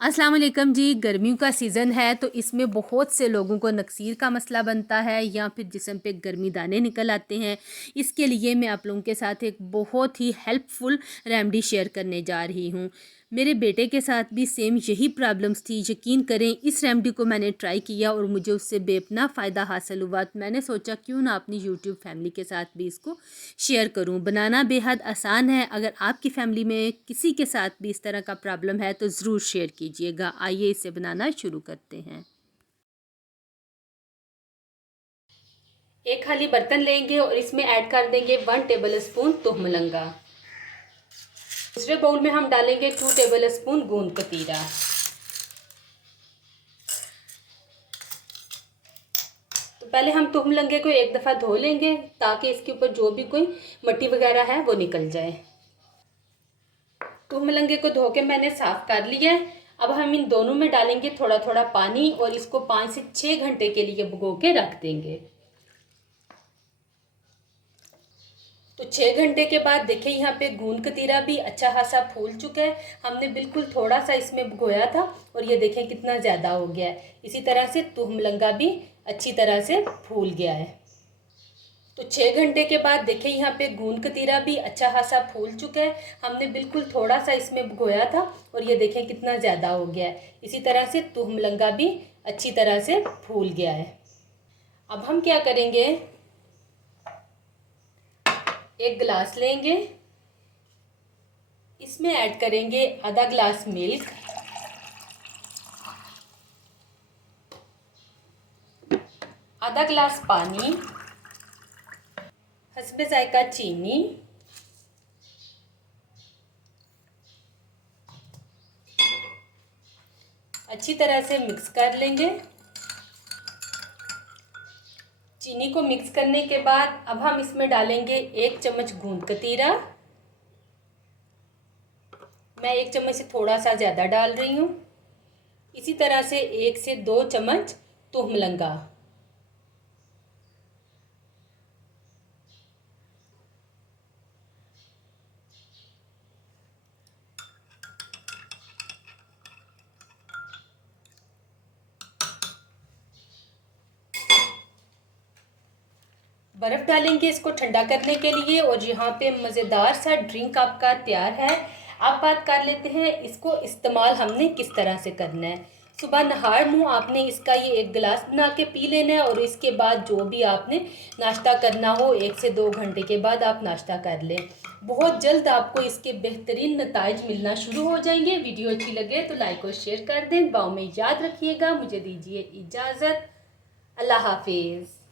अस्सलाम वालेकुम जी। गर्मियों का सीज़न है तो इसमें बहुत से लोगों को नक्सीर का मसला बनता है या फिर जिस्म पे गर्मी दाने निकल आते हैं। इसके लिए मैं आप लोगों के साथ एक बहुत ही हेल्पफुल रेमेडी शेयर करने जा रही हूँ। मेरे बेटे के साथ भी सेम यही प्रॉब्लम्स थी। यकीन करें, इस रेमेडी को मैंने ट्राई किया और मुझे उससे बेपना फ़ायदा हासिल हुआ। तो मैंने सोचा क्यों ना अपनी यूट्यूब फैमिली के साथ भी इसको शेयर करूं। बनाना बेहद आसान है। अगर आपकी फैमिली में किसी के साथ भी इस तरह का प्रॉब्लम है तो ज़रूर शेयर कीजिएगा। आइए इसे बनाना शुरू करते हैं। एक खाली बर्तन लेंगे और इसमें ऐड कर देंगे 1 टेबल स्पून तुहमलंगा। दूसरे बाउल में हम डालेंगे 2 टेबल स्पून गूंद कतीरा। तो पहले हम तुहमलंगे को एक दफ़ा धो लेंगे ताकि इसके ऊपर जो भी कोई मिट्टी वगैरह है वो निकल जाए। तुहमलंगे को धो के मैंने साफ कर लिया है। अब हम इन दोनों में डालेंगे थोड़ा थोड़ा पानी और इसको 5 से 6 घंटे के लिए भिगो के रख देंगे। तो 6 घंटे के बाद देखिए यहाँ पे गूंद कतीरा भी अच्छा खासा फूल चुका है। हमने बिल्कुल थोड़ा सा इसमें भिगोया था और ये देखें कितना ज़्यादा हो गया है। इसी तरह से तुहमलंगा भी अच्छी तरह से फूल गया है। तो 6 घंटे के बाद देखिए यहाँ पे गूंद कतीरा भी अच्छा खासा फूल चुका है। हमने बिल्कुल थोड़ा सा इसमें भिगोया था और ये देखें कितना ज़्यादा हो गया है। इसी तरह से तुहमलंगा भी अच्छी तरह से फूल गया है। अब हम क्या करेंगे, एक गिलास लेंगे, इसमें ऐड करेंगे आधा गिलास मिल्क, आधा गिलास पानी, हस्बे जायका चीनी, अच्छी तरह से मिक्स कर लेंगे। चीनी को मिक्स करने के बाद अब हम इसमें डालेंगे 1 चम्मच गूंद कतीरा। मैं 1 चम्मच से थोड़ा सा ज़्यादा डाल रही हूँ। इसी तरह से 1 से 2 चम्मच तुहमलंगा। बर्फ़ डालेंगे इसको ठंडा करने के लिए और यहाँ पे मज़ेदार सा ड्रिंक आपका तैयार है। अब बात कर लेते हैं इसको इस्तेमाल हमने किस तरह से करना है। सुबह नहार मुँह आपने इसका ये 1 गिलास बना के पी लेना है और इसके बाद जो भी आपने नाश्ता करना हो 1 से 2 घंटे के बाद आप नाश्ता कर लें। बहुत जल्द आपको इसके बेहतरीन नताइज मिलना शुरू हो जाएंगे। वीडियो अच्छी लगे तो लाइक और शेयर कर दें। दुआओं में याद रखिएगा। मुझे दीजिए इजाज़त। अल्लाह हाफिज़।